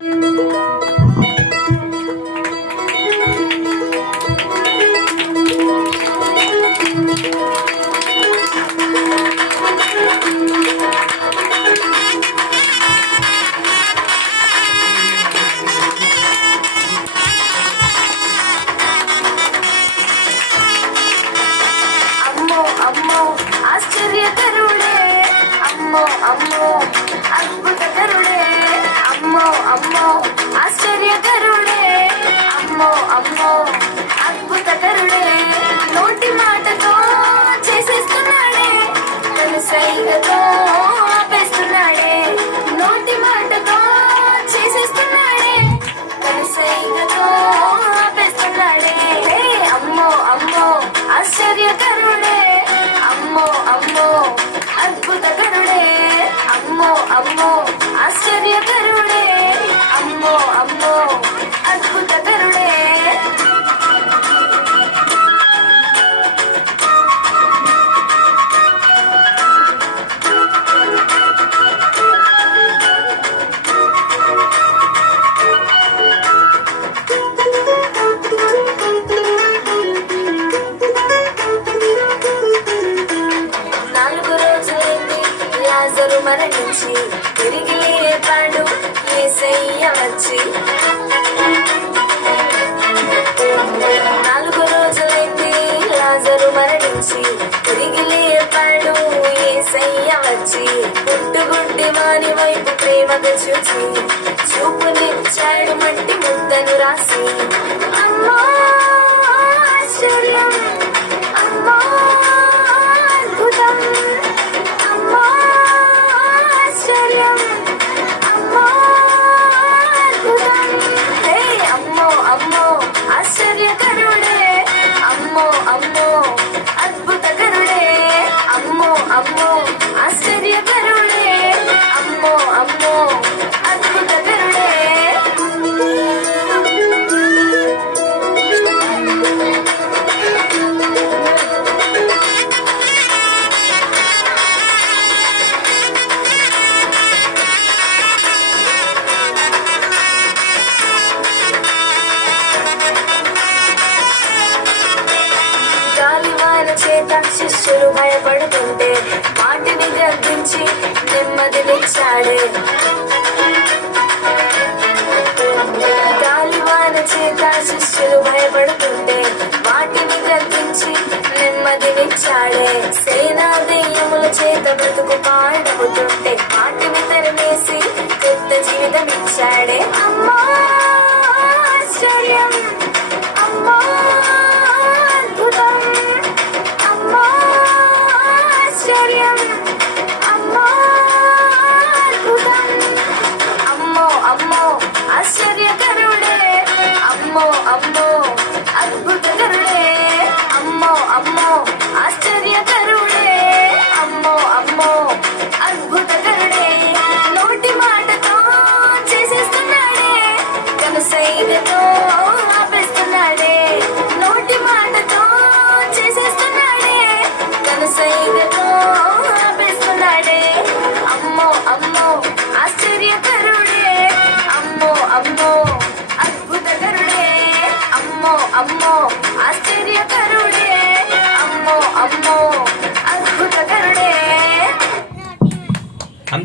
అమ్మో ఆశ్చర్యకరుడే, అమ్మో అమ్మో అద్భుతకరుడే, అమ్మో అమ్మో ఆశ్చర్యకరుడే, అమ్మో అమ్మో అద్భుతకరుడే. నోటి మాటతో చేసేస్తున్నాడే, తన సైగతో ఆపేస్తున్నాడే. నోటి మాటతో చేసేస్తున్నాడే, తన సైగతో ఆపేస్తున్నాడే. అమ్మో అమ్మో ఆశ్చర్యకరుడే, అమ్మో అమ్మో అద్భుతకరుడే, అమ్మో అమ్మో ఆశ్చర్యకరుడే, అమ్మో అమ్మో అద్భుతకరుడే. లాజరు మరణించి తిరిగి లేపాడు యేసయ్య వచ్చి. 4 రోజులైంది లాజరు మరణించి తిరిగి లేపాడు యేసయ్య వచ్చి. పుట్టుగుడ్డి వాని వైపు ప్రేమగా చూచి చూపునిచ్చాడు మట్టి ముద్దను రాసి. అమ్మా ఆశ్చర్యం, అమ్మా అద్భుతం, అమ్మా ఆశ్చర్యం, అమ్మా అద్భుతం. అమ్మో అమ్మో ఆశ్చర్యకరుడే, అమ్మో అమ్మో అద్భుతకరుడే, అమ్మో అమ్మో ఆశ్చర్యకరుడే, అమ్మో అమ్మో అద్భుతకరుడే. గాలివాన చేత శిష్యులు భయపడుతుంటే వాటిని గద్దించి నెమ్మదినిచ్చాడే. గాలివాన చేత శిష్యులు భయపడుతుంటే వాటిని గద్దించి నెమ్మదినిచ్చాడే. సేనా దెయ్యముల చేత బ్రతుకు పాడవుతుంటే వాటిని తరిమేసి కొత్త జీవితం ఇచ్చాడే. అమ్మా